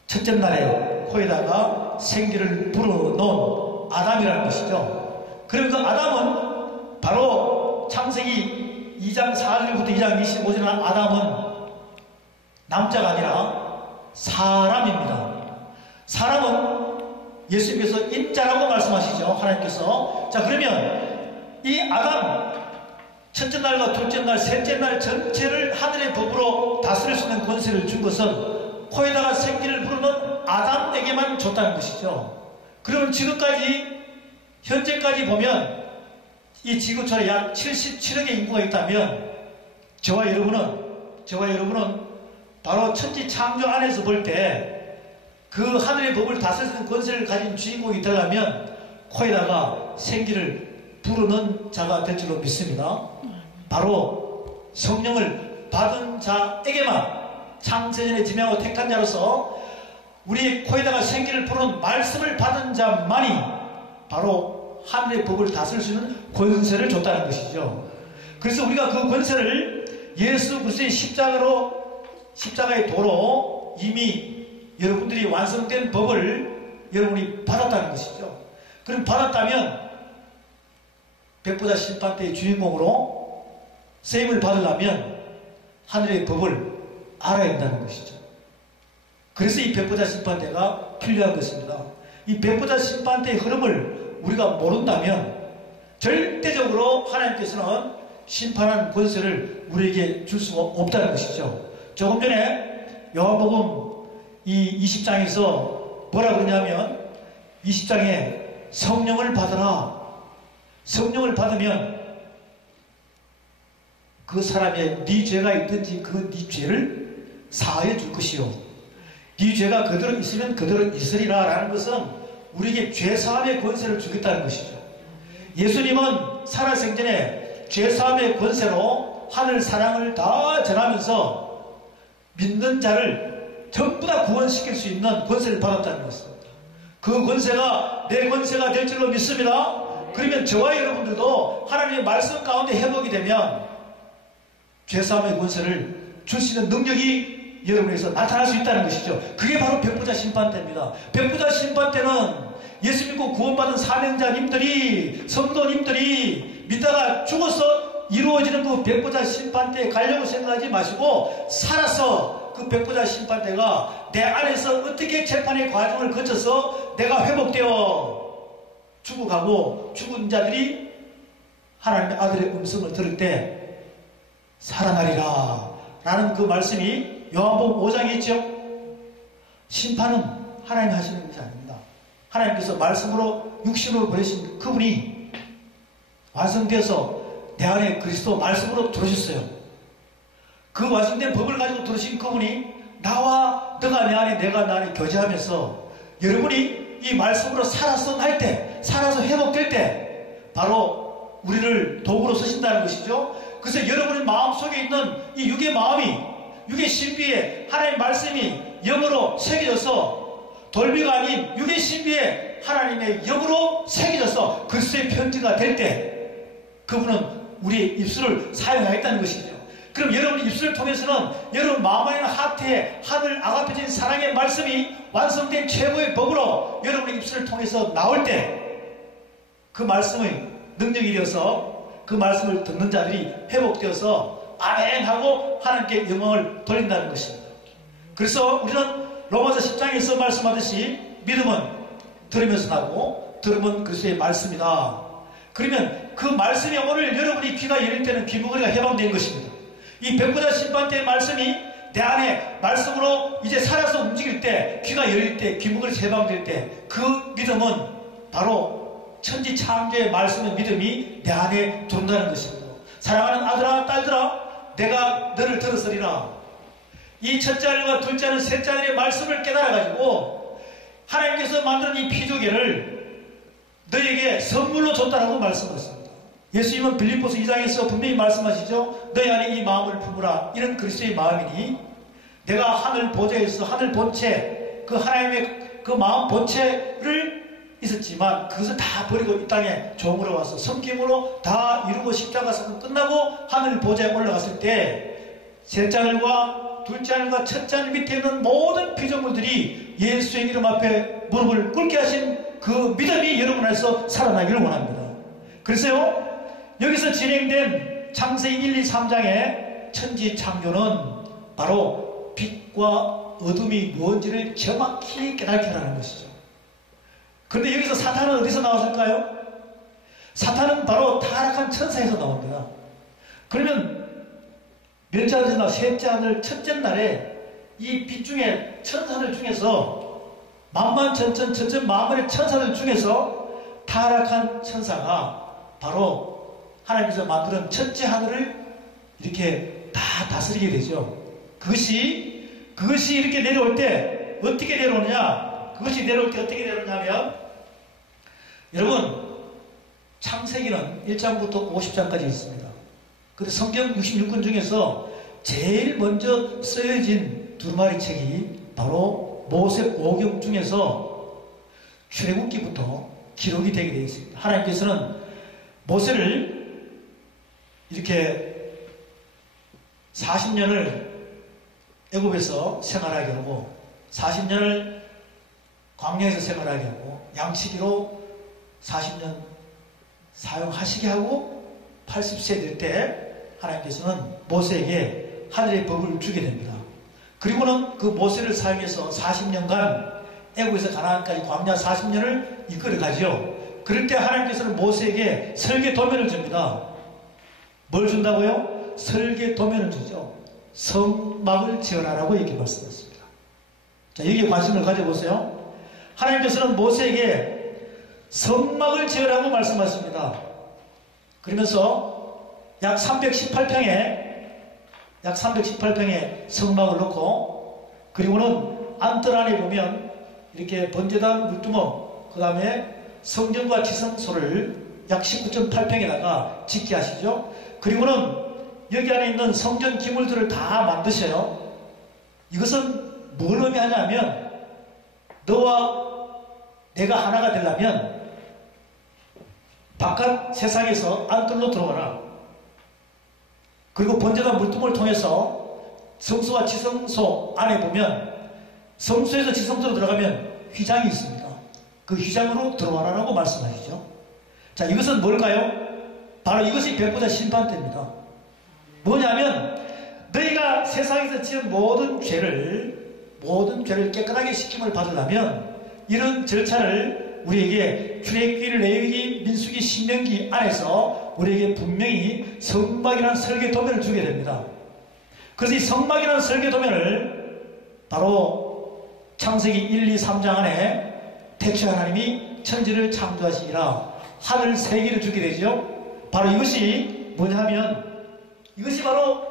첫째 날에 코에다가 생기를 불어넣은 아담이라는 것이죠. 그럼 그 아담은 바로 창세기 2장 4절부터 2장 25절에 나온 아담은 남자가 아니라 사람입니다. 사람은 예수님께서 인자라고 말씀하시죠. 하나님께서. 자, 그러면 이 아담 첫째 날과 둘째 날, 셋째 날 전체를 하늘의 법으로 다스릴 수 있는 권세를 준 것은 코에다가 생기를 불어넣은 아담에게만 줬다는 것이죠. 그러면 지금까지 현재까지 보면 이 지구촌에 약 77억의 인구가 있다면 저와 여러분은 바로 천지 창조 안에서 볼 때 그 하늘의 법을 다스릴 수 있는 권세를 가진 주인공이 되려면 코에다가 생기를 불어넣은 자가 될 줄로 믿습니다. 바로 성령을 받은 자에게만 창세전에 지명하고 택한 자로서 우리의 코에다가 생기를 불어넣은 말씀을 받은 자만이 바로 하늘의 법을 다스릴 수 있는 권세를 줬다는 것이죠. 그래서 우리가 그 권세를 예수 그리스도의 십자가의 도로 이미 여러분들이 완성된 법을 여러분이 받았다는 것이죠. 그럼 받았다면 백보자 심판 때의 주인공으로 세임을 받으려면 하늘의 법을 알아야 한다는 것이죠. 그래서 이 백보자 심판 때가 필요한 것입니다. 이 백보자 심판 때의 흐름을 우리가 모른다면 절대적으로 하나님께서는 심판하는 권세를 우리에게 줄 수가 없다는 것이죠. 조금 전에 요한복음 이 20장에서 뭐라 그러냐면 20장에 성령을 받으라. 성령을 받으면 그 사람의 네 죄가 있든지 그 네 죄를 사하여 줄 것이요. 네 죄가 그대로 있으면 그대로 있으리라 라는 것은 우리에게 죄사함의 권세를 주겠다는 것이죠. 예수님은 살아생전에 죄사함의 권세로 하늘 사랑을 다 전하면서 믿는 자를 전부 다 구원시킬 수 있는 권세를 받았다는 것입니다. 그 권세가 내 권세가 될 줄로 믿습니다. 그러면 저와 여러분들도 하나님의 말씀 가운데 회복이 되면 죄사함의 권세를 줄 수 있는 능력이 여러분에게서 나타날 수 있다는 것이죠. 그게 바로 백보자 심판대입니다. 백보자 심판대는 예수 믿고 구원받은 사명자님들이, 성도님들이 믿다가 죽어서 이루어지는 그 백보자 심판대에 가려고 생각하지 마시고 살아서 그 백보자 심판대가 내 안에서 어떻게 재판의 과정을 거쳐서 내가 회복되어 죽어가고 죽은 자들이 하나님의 아들의 음성을 들을 때 살아나리라 라는 그 말씀이 요한복음 5장에 있죠. 심판은 하나님이 하시는 것이 아닙니다. 하나님께서 말씀으로 육신으로 보내신 그분이 완성되어서 내 안에 그리스도 말씀으로 들어오셨어요. 그 완성된 법을 가지고 들어오신 그분이 나와 너가 내 안에 내가 나 안에 교제하면서 여러분이 이 말씀으로 살아서 날 때, 살아서 회복될 때 바로 우리를 도구로 쓰신다는 것이죠. 그래서 여러분의 마음속에 있는 이 육의 마음이, 육의 신비에 하나님의 말씀이 영으로 새겨져서 돌비가 아닌 육의 신비에 하나님의 영으로 새겨져서 그리스도의 편지가 될 때 그분은 우리의 입술을 사용하겠다는 것이죠. 그럼 여러분의 입술을 통해서는 여러분 마음 안에 있는 하트에 하늘 아가페진 사랑의 말씀이 완성된 최고의 법으로 여러분의 입술을 통해서 나올 때 그 말씀의 능력이 되어서 그 말씀을 듣는 자들이 회복되어서 아멘 하고 하나님께 영광을 돌린다는 것입니다. 그래서 우리는 로마서 10장에서 말씀하듯이 믿음은 들으면서 나고 들으면 그리스도의 말씀이다. 그러면 그 말씀이 오늘 여러분이 귀가 열릴 때는 귀머거리가 해방된 것입니다. 이 백보자 심판대의 말씀이 내 안에 말씀으로 이제 살아서 움직일 때, 귀가 열릴 때, 귀머거리 해방될 때 그 믿음은 바로 천지 창조의 말씀의 믿음이 내 안에 들어온다는 것입니다. 사랑하는 아들아 딸들아 내가 너를 들었으리라. 이 첫째 아들과 둘째 아들 셋째 아들의 말씀을 깨달아가지고 하나님께서 만든 이 피조개를 너에게 선물로 줬다라고 말씀하셨습니다. 예수님은 빌립보서 2장에서 분명히 말씀하시죠. 너희 안에 이 마음을 품으라. 이런 그리스도의 마음이니 내가 하늘 보좌에서 하늘 본체, 그 하나님의 그 마음 본체를 있었지만 그것을 다 버리고 이 땅에 종으로 와서 섬김으로 다 이루고 십자가 사건 끝나고 하늘 보좌에 올라갔을 때 셋째 아들과 둘째 아들과 첫째 아들 밑에 있는 모든 피조물들이 예수의 이름 앞에 무릎을 꿇게 하신 그 믿음이 여러분 안에서 살아나기를 원합니다. 그래서요 여기서 진행된 창세기 1, 2, 3장의 천지 창조는 바로 빛과 어둠이 무엇인지를 정확히 깨닫게 하라는 것이죠. 그런데 여기서 사탄은 어디서 나왔을까요? 사탄은 바로 타락한 천사에서 나옵니다. 그러면 몇째 아들 나 셋째 아들 첫째 날에 이 빛 중에 천사들 중에서 만만천천 천천 만만의 천사들 중에서 타락한 천사가 바로 하나님께서 만드는 첫째 하늘을 이렇게 다 다스리게 되죠. 그것이 이렇게 내려올 때 어떻게 내려오느냐? 그것이 내려올 때 어떻게 내려오냐면 여러분 창세기는 1장부터 50장까지 있습니다. 근데 성경 66권 중에서 제일 먼저 쓰여진 두루마리 책이 바로 모세오경 중에서 출애굽기부터 기록이 되게 되어 있습니다. 하나님께서는 모세를 이렇게 40년을 애굽에서 생활하게 하고 40년을 광야에서 생활하게 하고 양치기로 40년 사용하시게 하고 80세 될 때 하나님께서는 모세에게 하늘의 법을 주게 됩니다. 그리고는 그 모세를 사용해서 40년간 애굽에서 가나안까지 광야 40년을 이끌어 가죠. 그럴 때 하나님께서는 모세에게 설계 도면을 줍니다. 뭘 준다고요? 설계 도면을 주죠. 성막을 지어라라고 이렇게 말씀했습니다. 자, 여기에 관심을 가져보세요. 하나님께서는 모세에게 성막을 지으라고 말씀하십니다. 그러면서 약 318평에 성막을 넣고 그리고는 안뜰 안에 보면 이렇게 번제단 물두멍 그 다음에 성전과 지성소를 약 19.8평에다가 짓게 하시죠. 그리고는 여기 안에 있는 성전 기물들을 다 만드셔요. 이것은 뭘 의미하냐면 너와 내가 하나가 되려면 바깥 세상에서 안뜰로 들어가라. 그리고 번제단 물두멍을 통해서 성소와 지성소 안에 보면 성소에서 지성소로 들어가면 휘장이 있습니다. 그 휘장으로 들어와라라고 말씀하시죠. 자, 이것은 뭘까요? 바로 이것이 백보자 심판대입니다. 뭐냐면 너희가 세상에서 지은 모든 죄를 깨끗하게 씻김을 받으려면 이런 절차를 우리에게 출애굽기, 레위기, 민수기, 신명기 안에서 우리에게 분명히 성막이라는 설계 도면을 주게 됩니다. 그래서 이 성막이라는 설계 도면을 바로 창세기 1, 2, 3장 안에 태초에 하나님이 천지를 창조하시니라 하늘 세 개를 주게 되죠. 바로 이것이 뭐냐 하면 이것이 바로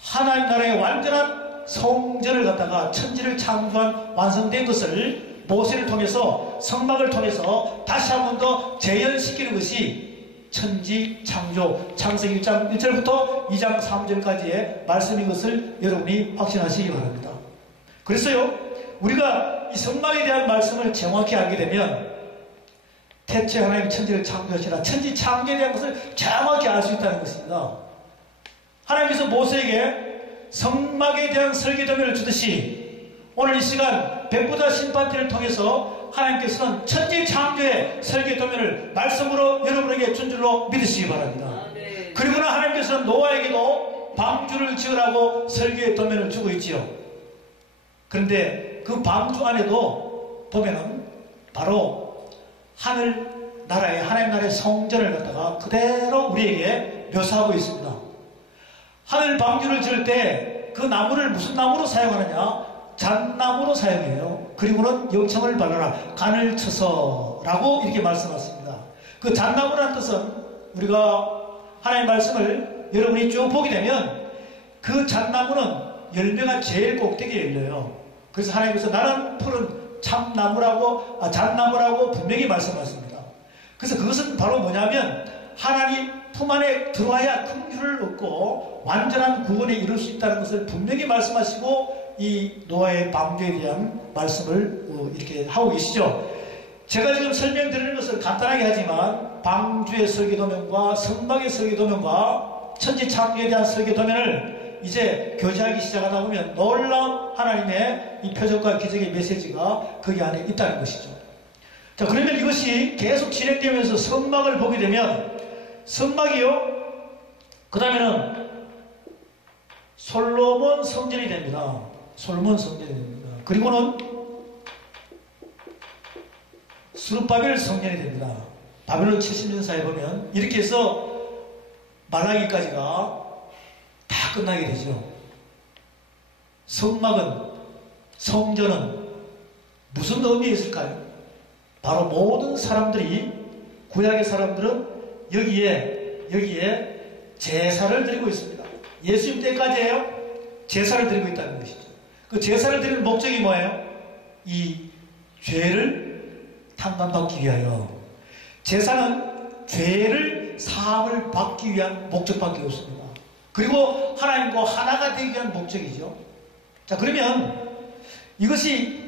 하나님 나라의 완전한 성전을 갖다가 천지를 창조한 완성된 것을 모세를 통해서 성막을 통해서 다시 한 번 더 재현시키는 것이 천지 창조 창세기 1장 1절부터 2장 3절까지의 말씀인 것을 여러분이 확신하시기 바랍니다. 그래서요 우리가 이 성막에 대한 말씀을 정확히 알게 되면 태초에 하나님이 천지를 창조하시라 천지 창조에 대한 것을 정확히 알 수 있다는 것입니다. 하나님께서 모세에게 성막에 대한 설계도면을 주듯이 오늘 이 시간 백보자 심판대를 통해서 하나님께서는 천지 창조의 설계도면을 말씀으로 여러분에게 준 줄로 믿으시기 바랍니다. 그리고는 하나님께서는 노아에게도 방주를 지으라고 설계도면을 주고 있지요. 그런데 그 방주 안에도 보면은 바로 하늘 나라의 하나님 나라의 성전을 갖다가 그대로 우리에게 묘사하고 있습니다. 하늘 방주를 지을 때 그 나무를 무슨 나무로 사용하느냐? 잣나무로 사용해요. 그리고는 영청을 발라라. 간을 쳐서라고 이렇게 말씀하셨습니다. 그 잣나무라는 뜻은 우리가 하나님의 말씀을 여러분이 쭉 보게 되면 그 잣나무는 열매가 제일 꼭대기에 열려요. 그래서 하나님께서 나는 푸른 참나무라고 잣나무라고 분명히 말씀하십니다. 그래서 그것은 바로 뭐냐면 하나님 품 안에 들어와야 긍휼을 얻고 완전한 구원에 이룰 수 있다는 것을 분명히 말씀하시고 이 노아의 방주에 대한 말씀을 이렇게 하고 계시죠. 제가 지금 설명드리는 것을 간단하게 하지만 방주의 설계도면과 성막의 설계도면과 천지 창조에 대한 설계도면을 이제 교제하기 시작하다 보면 놀라운 하나님의 이 표적과 기적의 메시지가 거기 안에 있다는 것이죠. 자, 그러면 이것이 계속 진행되면서 성막을 보게 되면 성막이요, 그 다음에는 솔로몬 성전이 됩니다. 솔로몬 성전이 됩니다. 그리고는 스룹바벨 성전이 됩니다. 바벨론 70년사에 보면 이렇게 해서 말라기까지가 다 끝나게 되죠. 성막은, 성전은 무슨 의미가 있을까요? 바로 모든 사람들이, 구약의 사람들은 여기에 제사를 드리고 있습니다. 예수님 때까지예요. 제사를 드리고 있다는 것이죠. 그 제사를 드리는 목적이 뭐예요? 이 죄를 탕감받기 위하여. 제사는 죄를 사함을 받기 위한 목적밖에 없습니다. 그리고 하나님과 하나가 되기 위한 목적이죠. 자, 그러면 이것이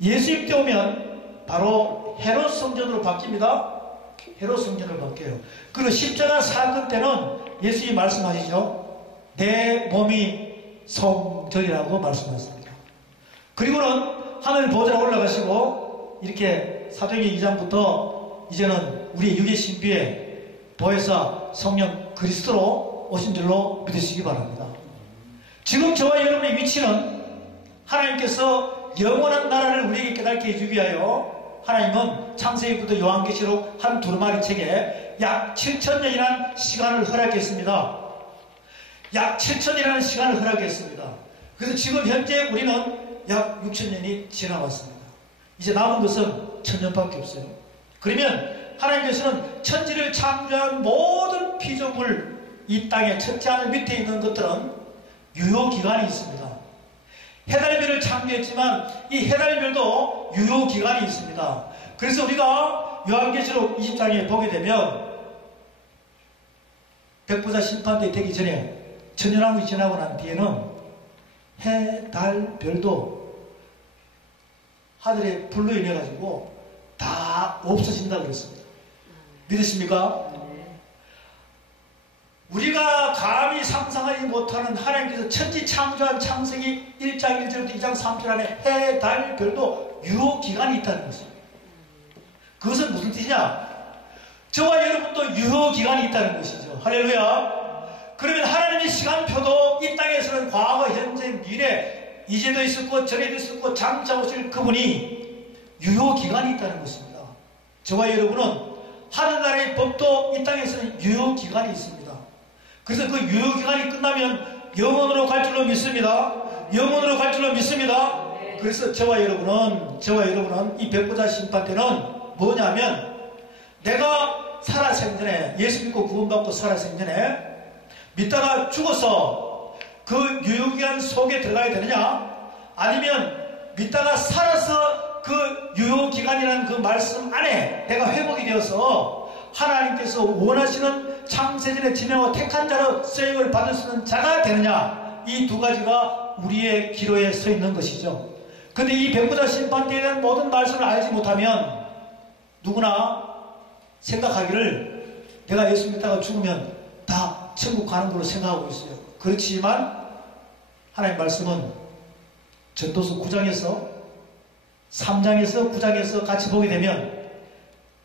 예수님 때 오면 바로 헤롯 성전으로 바뀝니다. 헤롯 성전으로 바뀌어요. 그리고 십자가 사건 때는 예수님이 말씀하시죠. 내 몸이 성전이라고 말씀하셨습니다. 그리고는 하늘 보좌로 올라가시고 이렇게 사도행전 2장부터 이제는 우리의 육의 신비에 보혜사 성령 그리스도로 오신 줄로 믿으시기 바랍니다. 지금 저와 여러분의 위치는 하나님께서 영원한 나라를 우리에게 깨닫게 해주기 위하여 하나님은 창세기부터 요한계시록 한 두루마리 책에 약 7,000년이라는 시간을 허락했습니다. 약 7,000년이라는 시간을 허락했습니다. 그래서 지금 현재 우리는 약 6,000년이 지나왔습니다. 이제 남은 것은 1,000년밖에 없어요. 그러면 하나님께서는 천지를 창조한 모든 피조물, 이 땅의 첫째 하늘 밑에 있는 것들은 유효기간이 있습니다. 해달별을 창조했지만 이 해달별도 유효기간이 있습니다. 그래서 우리가 요한계시록 20장에 보게 되면 백보자 심판대 되기 전에 천년왕국이 지나고 난 뒤에는 해, 달, 별도 하늘의 불로 인해 가지고 다 없어진다고 그랬습니다. 믿으십니까? 우리가 감히 상상하지 못하는 하나님께서 천지 창조한 창세기 1장 1절부터 2장 3절 안에 해, 달, 별도 유효기간이 있다는 것입니다. 그것은 무슨 뜻이냐? 저와 여러분도 유효기간이 있다는 것이죠. 할렐루야. 그러면 하나님의 시간표도 이 땅에서는 과거, 현재, 미래, 이제도 있었고 전에도 있었고 장차 오실 그분이 유효기간이 있다는 것입니다. 저와 여러분은 하늘나라의 법도 이 땅에서는 유효기간이 있습니다. 그래서 그 유효기간이 끝나면 영원으로 갈 줄로 믿습니다. 영원으로 갈 줄로 믿습니다. 그래서 저와 여러분은 이 백보자 심판 때는 뭐냐면 내가 살아생 전에 예수 믿고 구원받고 살아생 전에 믿다가 죽어서 그 유효기간 속에 들어가야 되느냐? 아니면 믿다가 살아서 그 유효기간이라는 그 말씀 안에 내가 회복이 되어서 하나님께서 원하시는 창세전에 지명하고 택한 자로 쓰임을 받을 수 있는 자가 되느냐? 이 두 가지가 우리의 기로에 서 있는 것이죠. 그런데 이 백보자 심판대에 대한 모든 말씀을 알지 못하면 누구나 생각하기를 내가 예수 믿다가 죽으면 다 천국 가는 걸로 생각하고 있어요. 그렇지만 하나님 말씀은 전도서 9장에서 3장에서 9장에서 같이 보게 되면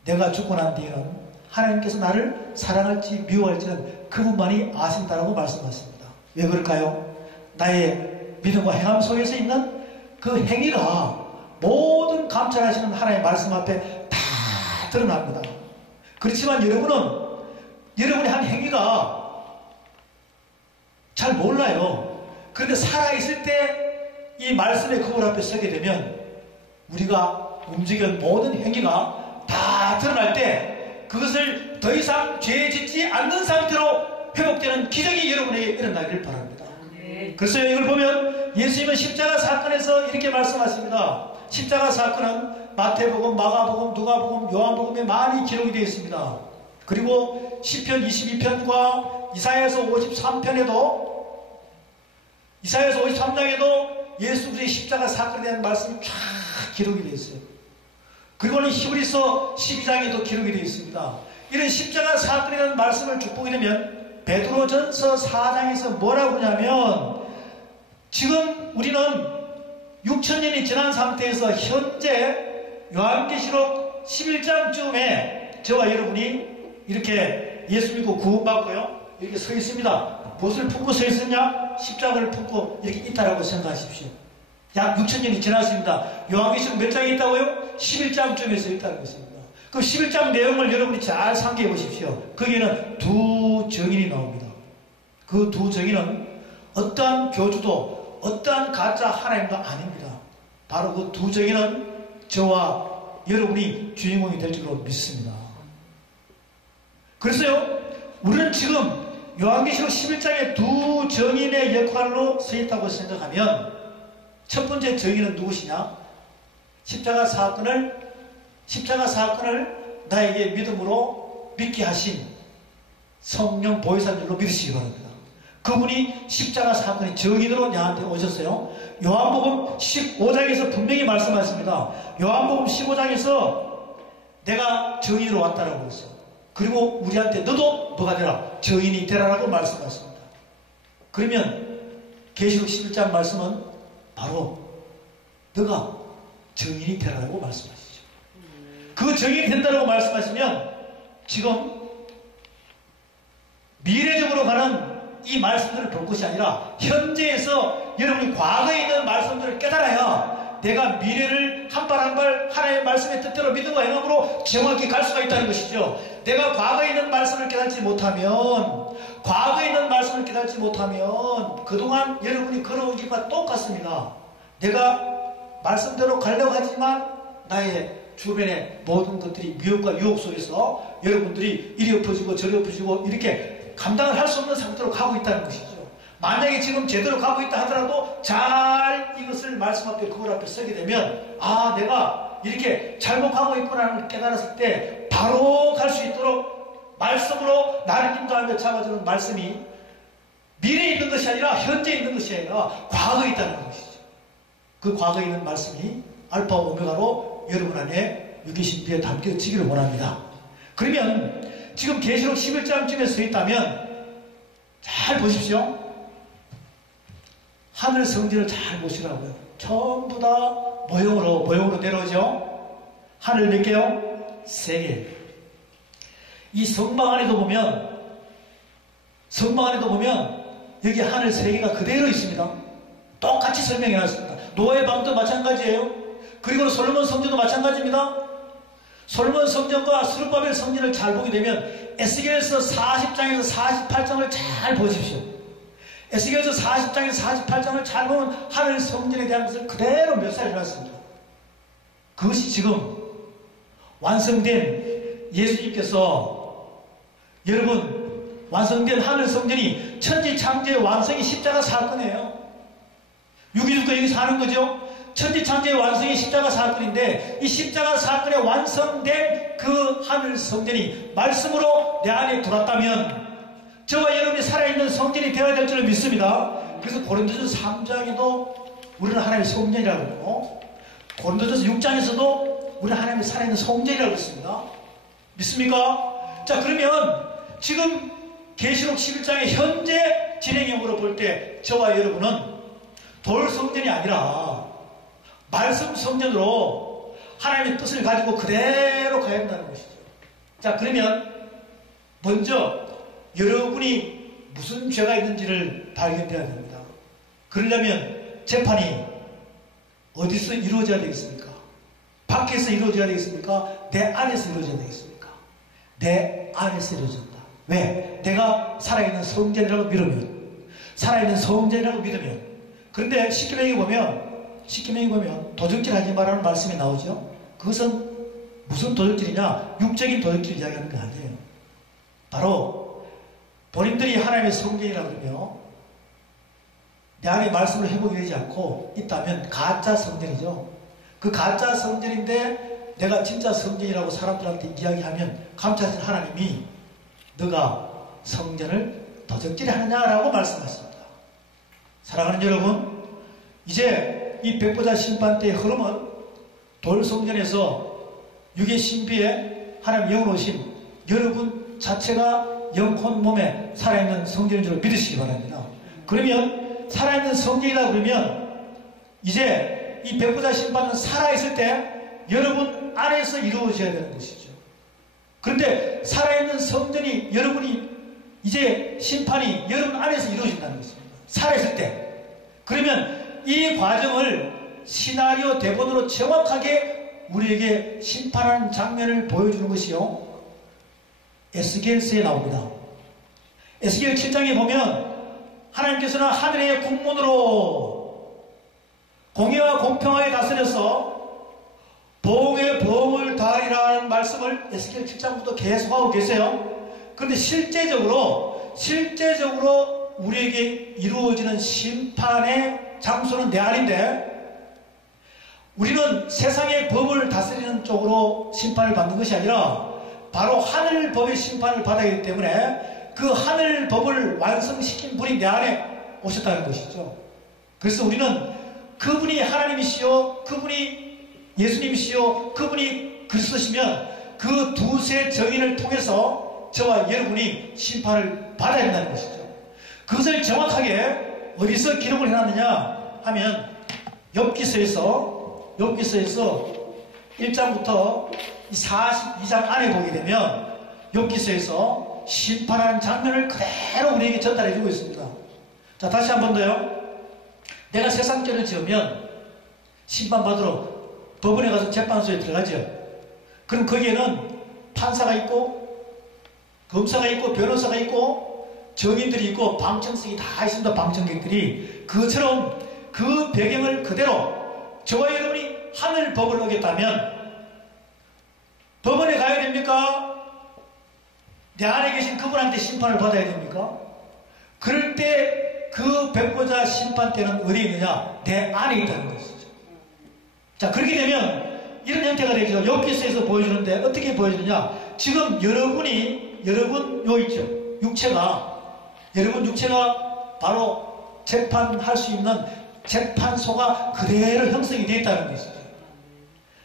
내가 죽고 난 뒤에는 하나님께서 나를 사랑할지 미워할지는 그분만이 아신다라고 말씀하십니다. 왜 그럴까요? 나의 믿음과 행함 속에서 있는 그 행위가 모든 감찰하시는 하나님의 말씀 앞에 다 드러납니다. 그렇지만 여러분의 한 행위가 잘 몰라요. 그런데 살아있을 때 이 말씀의 거울 앞에 서게 되면 우리가 움직인 모든 행위가 다 드러날 때 그것을 더 이상 죄 짓지 않는 상태로 회복되는 기적이 여러분에게 일어나기를 바랍니다. 그래서 이걸 보면 예수님은 십자가 사건에서 이렇게 말씀하십니다. 십자가 사건은 마태복음, 마가복음, 누가복음, 요한복음에 많이 기록이 되어 있습니다. 그리고 시편 22편과 이사야서 53장에도 예수 그리스도의 십자가 사건에 대한 말씀이 쫙 기록이 되어 있어요. 그리고는 히브리서 12장에도 기록이 되어 있습니다. 이런 십자가 사건에 대한 말씀을 쭉 보게 되면 베드로전서 4장에서 뭐라고 하냐면 지금 우리는 6,000년이 지난 상태에서 현재 요한계시록 11장쯤에 저와 여러분이 이렇게 예수 믿고 구원받고요. 이렇게 서 있습니다. 무엇을 품고 서 있었냐? 십자가를 품고 이렇게 있다라고 생각하십시오. 약 6,000년이 지났습니다. 요한계시록 몇 장에 있다고요? 11장쯤에 서 있다는 것입니다. 그 11장 내용을 여러분이 잘 상기해 보십시오. 거기에는 두 증인이 나옵니다. 그 두 증인은 어떠한 교주도 어떠한 가짜 하나님도 아닙니다. 바로 그 두 증인은 저와 여러분이 주인공이 될 줄로 믿습니다. 그래서요, 우리는 지금 요한계시록 11장의 두 증인의 역할로 서 있다고 생각하면 첫 번째 증인은 누구시냐? 십자가 사건을 나에게 믿음으로 믿게 하신 성령 보혜사인 줄로 믿으시기 바랍니다. 그분이 십자가 사건의 증인으로 나한테 오셨어요. 요한복음 15장에서 분명히 말씀하십니다. 요한복음 15장에서 내가 증인으로 왔다라고 했어요. 그리고 우리한테 너도 뭐가 되라? 증인이 되라라고 말씀하십니다. 그러면 계시록 11장 말씀은 바로 너가 증인이 되라고 말씀하시죠. 그 증인이 된다고 말씀하시면 지금 미래적으로 가는 이 말씀들을 볼 것이 아니라 현재에서 여러분이 과거에 있는 말씀들을 깨달아야 내가 미래를 한 발 한 발 하나님의 말씀의 뜻대로 믿음과 행함으로 정확히 갈 수가 있다는 것이죠. 내가 과거에 있는 말씀을 깨닫지 못하면 그동안 여러분이 걸어온 길과 똑같습니다. 내가 말씀대로 가려고 하지만 나의 주변의 모든 것들이 미혹과 유혹 속에서 여러분들이 이리 엎어지고 저리 엎어지고 이렇게 감당을 할 수 없는 상태로 가고 있다는 것이죠. 만약에 지금 제대로 가고 있다 하더라도 잘 이것을 말씀 앞에 그걸 앞에 서게 되면 내가 이렇게 잘못 가고 있구나를 깨달았을 때 바로 갈 수 있도록 말씀으로 나를 인도하며 잡아주는 말씀이 미래에 있는 것이 아니라 현재에 있는 것이 아니라 과거에 있다는 것이죠. 그 과거에 있는 말씀이 알파 오메가로 여러분 안에 유기신비에 담겨지기를 원합니다. 그러면 지금 계시록 11장쯤에 서 있다면 잘 보십시오. 하늘 성전을 잘 보시라고요. 전부 다 모형으로 내려오죠. 하늘 몇 개요? 3개. 이 성막 안에도 보면 여기 하늘 3개가 그대로 있습니다. 똑같이 설명해 놨습니다. 노아의 방도 마찬가지예요. 그리고 솔로몬 성전도 마찬가지입니다. 솔로몬 성전과 스룹바벨 성전을 잘 보게 되면 에스겔서 40장에서 48장을 잘 보십시오. 에스겔서 40장에서 48장을 잘 보면 하늘 성전에 대한 것을 그대로 묘사해 놨습니다. 그것이 지금 완성된 예수님께서 여러분 완성된 하늘 성전이 천지창조의 완성이 십자가 사건이에요. 유기주가 여기 사는 거죠. 천지창조의 완성이 십자가 사건인데 이 십자가 사건에 완성된 그 하늘 성전이 말씀으로 내 안에 들어왔다면 저와 여러분이 살아있는 성전이 되어야 될 줄 믿습니다. 그래서 고린도전서 3장에도 우리는 하나님의 성전이라고 그러고 고린도전서 6장에서도 우리는 하나님의 살아있는 성전이라고 했습니다. 믿습니까? 자, 그러면 지금 계시록 11장의 현재 진행형으로 볼 때 저와 여러분은 돌 성전이 아니라 말씀 성전으로 하나님의 뜻을 가지고 그대로 가야 한다는 것이죠. 자, 그러면 먼저 여러분이 무슨 죄가 있는지를 발견해야 됩니다. 그러려면 재판이 어디서 이루어져야 되겠습니까? 밖에서 이루어져야 되겠습니까? 내 안에서 이루어져야 되겠습니까? 내 안에서 이루어진다. 왜? 내가 살아있는 성전이라고 믿으면, 살아있는 성전이라고 믿으면. 그런데 십계명에 보면 도적질 하지 말라는 말씀이 나오죠. 그것은 무슨 도적질이냐? 육적인 도적질 이야기하는 거 아니에요. 바로 본인들이 하나님의 성전이라고 그러며 내 안에 말씀을 회복이 되지 않고 있다면 가짜 성전이죠. 그 가짜 성전인데 내가 진짜 성전이라고 사람들한테 이야기하면 감찰하신 하나님이 너가 성전을 도적질 하느냐라고 말씀하십니다. 사랑하는 여러분, 이제 이 백보자 심판 때의 흐름은 돌 성전에서 육의 신비에 하나님 영으로 오신 여러분 자체가 영혼 몸에 살아있는 성전인 줄 믿으시기 바랍니다. 그러면 살아있는 성전이라 그러면 이제 이 백보자 심판은 살아있을 때 여러분 안에서 이루어져야 되는 것이죠. 그런데 살아있는 성전이 여러분이 이제 심판이 여러분 안에서 이루어진다는 것입니다. 살아있을 때. 그러면 이 과정을 시나리오 대본으로 정확하게 우리에게 심판하는 장면을 보여주는 것이요. 에스겔서에 나옵니다. 에스겔 7장에 보면 하나님께서는 하늘의 국문으로 공의와 공평하게 다스려서 보응의 보응을 다하리라는 말씀을 에스겔 7장부터 계속하고 계세요. 그런데 실제적으로 우리에게 이루어지는 심판의 장소는 내 안인데 우리는 세상의 법을 다스리는 쪽으로 심판을 받는 것이 아니라 바로 하늘 법의 심판을 받아야 하기 때문에 그 하늘 법을 완성시킨 분이 내 안에 오셨다는 것이죠. 그래서 우리는 그분이 하나님이시요, 그분이 예수님이시요, 그분이 그리스도시면 그 두세 정인을 통해서 저와 여러분이 심판을 받아야 한다는 것이죠. 그것을 정확하게 어디서 기록을 해놨느냐 하면 욥기서에서 1장부터 42장 안에 보게 되면 욥기서에서 심판하는 장면을 그대로 우리에게 전달해주고 있습니다. 자, 다시 한 번 더요. 내가 세상죄를 지으면 심판받으러 법원에 가서 재판소에 들어가죠. 그럼 거기에는 판사가 있고 검사가 있고 변호사가 있고 정인들이 있고 방청석이 다 있습니다. 방청객들이. 그처럼 그 배경을 그대로 저와 여러분이 하늘 법을 어겼다면 법원에 가야 됩니까? 내 안에 계신 그분한테 심판을 받아야 됩니까? 그럴 때 그 백보자 심판 때는 어디에 있느냐? 내 안에 있다는 것이죠. 자, 그렇게 되면 이런 형태가 되죠. 욥기서에서 보여주는데 어떻게 보여주느냐? 지금 여러분이 여러분 요 있죠. 육체가 여러분 육체가 바로 재판할 수 있는 재판소가 그대로 형성이 되어 있다는 것이죠.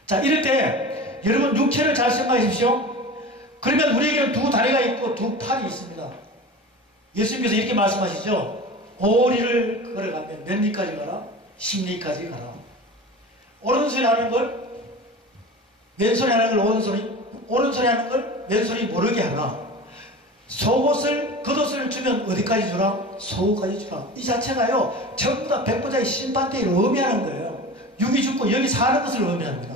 자, 이럴 때 여러분 육체를 잘 생각해 주십시오. 그러면 우리에게는 두 다리가 있고 두 팔이 있습니다. 예수님께서 이렇게 말씀하시죠. 5리를 걸어가면 몇 리까지 가라? 10리까지 가라. 오른손이 하는 걸 왼손이 하는 걸 오른손이 하는 걸 왼손이 모르게 하라. 겉옷을 주면 어디까지 주라? 속까지 주라. 이 자체가요, 전부 다 백보자의 심판대를 의미하는 거예요. 육이 죽고 여기 사는 것을 의미합니다.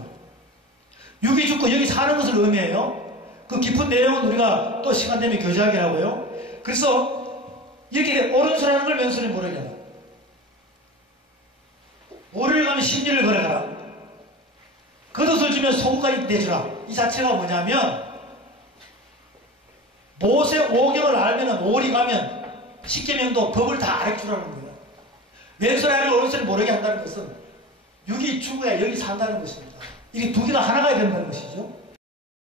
육이 죽고 여기 사는 것을 의미해요. 그 깊은 내용은 우리가 또 시간 되면 교제하기로 하고요. 그래서 이렇게 오른손이 하는 걸 왼손이 모르게 하라. 오리를 가면 10리를 걸어가라. 겉옷을 주면 속까지 내주라. 이 자체가 뭐냐면 모세 오경을 알면 오리 가면 십계명도 법을 다 알려주라는 거예요. 왼손에 하는 걸 오른손에 모르게 한다는 것은 육이 죽어야 여기 산다는 것입니다. 이게 두 개가 하나가 된다는 것이죠.